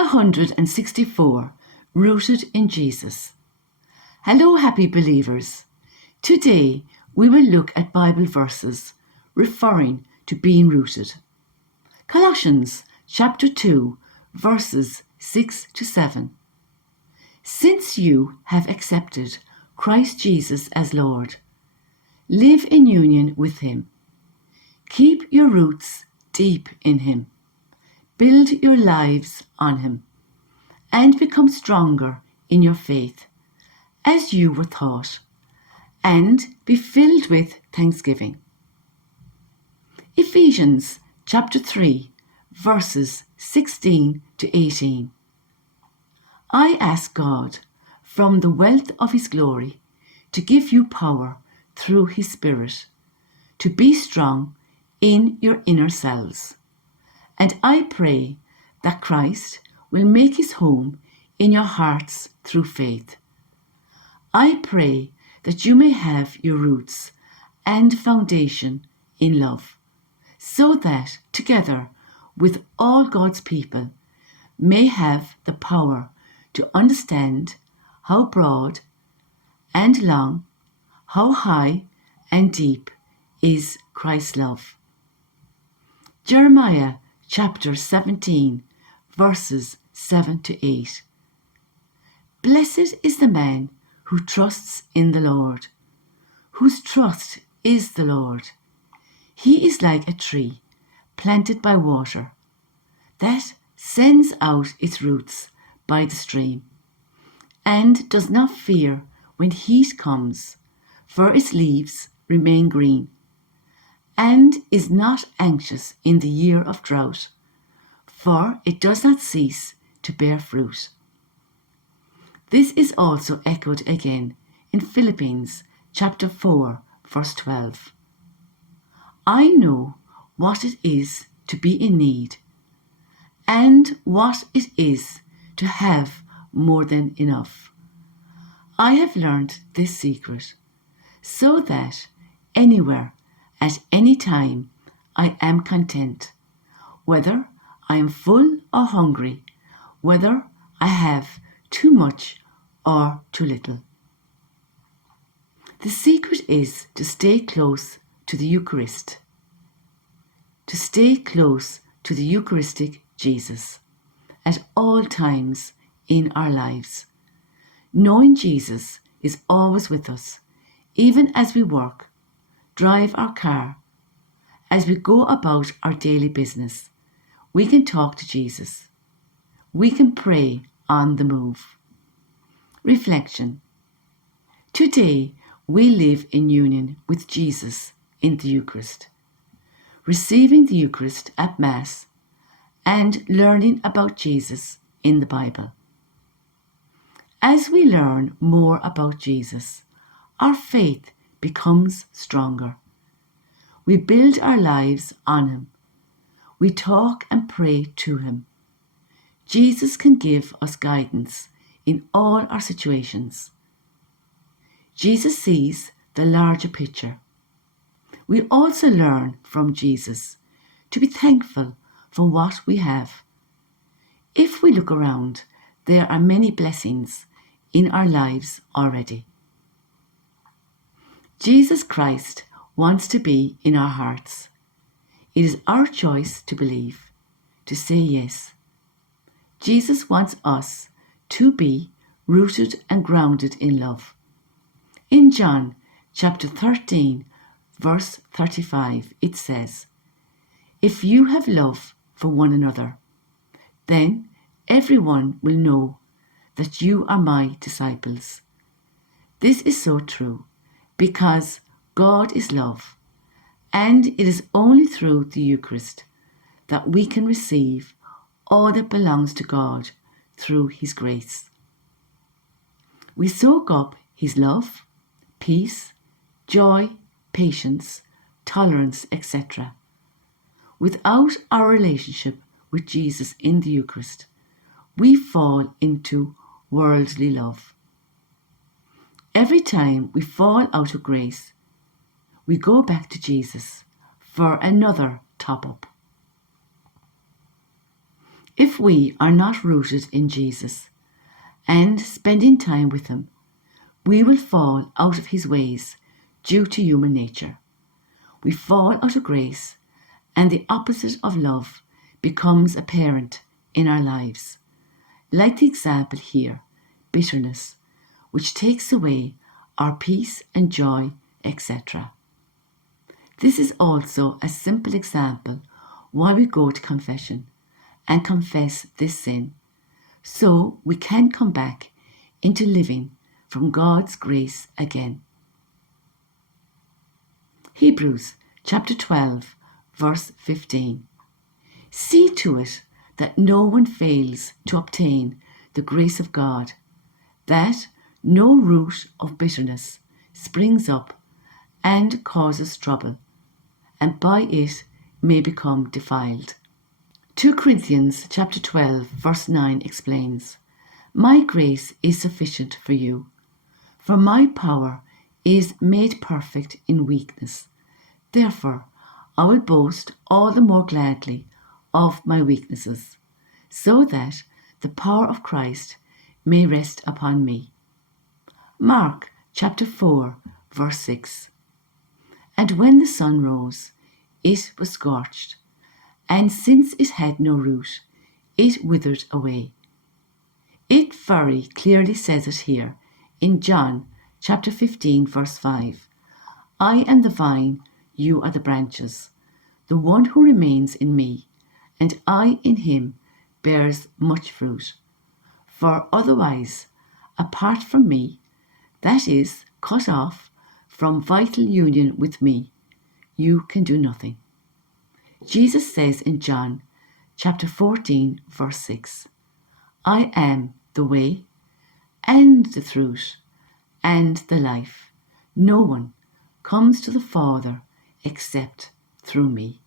164, Rooted in Jesus. Hello, happy believers. Today we will look at Bible verses referring to being rooted. Colossians chapter 2, verses 6 to 7. Since you have accepted Christ Jesus as Lord, live in union with Him. Keep your roots deep in Him. Build your lives on Him, and become stronger in your faith, as you were taught, and be filled with thanksgiving. Ephesians chapter 3, verses 16 to 18. I ask God, from the wealth of His glory, to give you power through His Spirit, to be strong in your inner selves. And I pray that Christ will make His home in your hearts through faith. I pray that you may have your roots and foundation in love, so that together with all God's people may have the power to understand how broad and long, how high and deep is Christ's love. Jeremiah chapter 17, verses 7 to 8. Blessed is the man who trusts in the Lord, whose trust is the Lord. He is like a tree planted by water that sends out its roots by the stream, and does not fear when heat comes, for its leaves remain green, and is not anxious in the year of drought, for it does not cease to bear fruit. This is also echoed again in Philippians chapter 4, verse 12. I know what it is to be in need, and what it is to have more than enough. I have learned this secret, so that anywhere, at any time, I am content, whether I am full or hungry, whether I have too much or too little. The secret is to stay close to the Eucharist, to stay close to the Eucharistic Jesus at all times in our lives. Knowing Jesus is always with us, even as we work, drive our car, as we go about our daily business. We can talk to Jesus. We can pray on the move. Reflection. Today we live in union with Jesus in the Eucharist, receiving the Eucharist at Mass and learning about Jesus in the Bible. As we learn more about Jesus, our faith becomes stronger. We build our lives on Him. We talk and pray to Him. Jesus can give us guidance in all our situations. Jesus sees the larger picture. We also learn from Jesus to be thankful for what we have. If we look around, there are many blessings in our lives already. Jesus Christ wants to be in our hearts. It is our choice to believe, to say yes. Jesus wants us to be rooted and grounded in love. In John chapter 13, verse 35, it says, If you have love for one another, then everyone will know that you are my disciples. This is so true, because God is love, and it is only through the Eucharist that we can receive all that belongs to God through His grace. We soak up His love, peace, joy, patience, tolerance, etc. Without our relationship with Jesus in the Eucharist, we fall into worldly love. Every time we fall out of grace, we go back to Jesus for another top-up. If we are not rooted in Jesus and spending time with him, we will fall out of his ways due to human nature. We fall out of grace, and the opposite of love becomes apparent in our lives. Like the example here, bitterness, which takes away our peace and joy, etc. This is also a simple example why we go to confession and confess this sin, so we can come back into living from God's grace again. Hebrews chapter 12, verse 15. See to it that no one fails to obtain the grace of God, that no root of bitterness springs up and causes trouble, and by it may become defiled. 2 Corinthians chapter 12, verse 9 explains, My grace is sufficient for you, for my power is made perfect in weakness. Therefore, I will boast all the more gladly of my weaknesses, so that the power of Christ may rest upon me. Mark chapter 4, verse 6. And when the sun rose, it was scorched, and since it had no root, it withered away. It very clearly says it here in John chapter 15, verse 5. I am the vine, you are the branches. The one who remains in me, and I in him, bears much fruit. For otherwise, apart from me, that is, cut off from vital union with me, you can do nothing. Jesus says in John chapter 14, verse 6, I am the way and the truth and the life. No one comes to the Father except through me.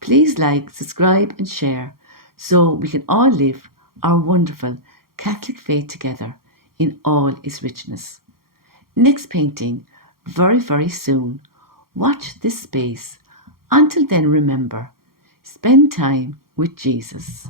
Please like, subscribe and share so we can all live our wonderful Catholic faith together in all its richness. Next painting very, very soon. Watch this space. Until then, remember, spend time with Jesus.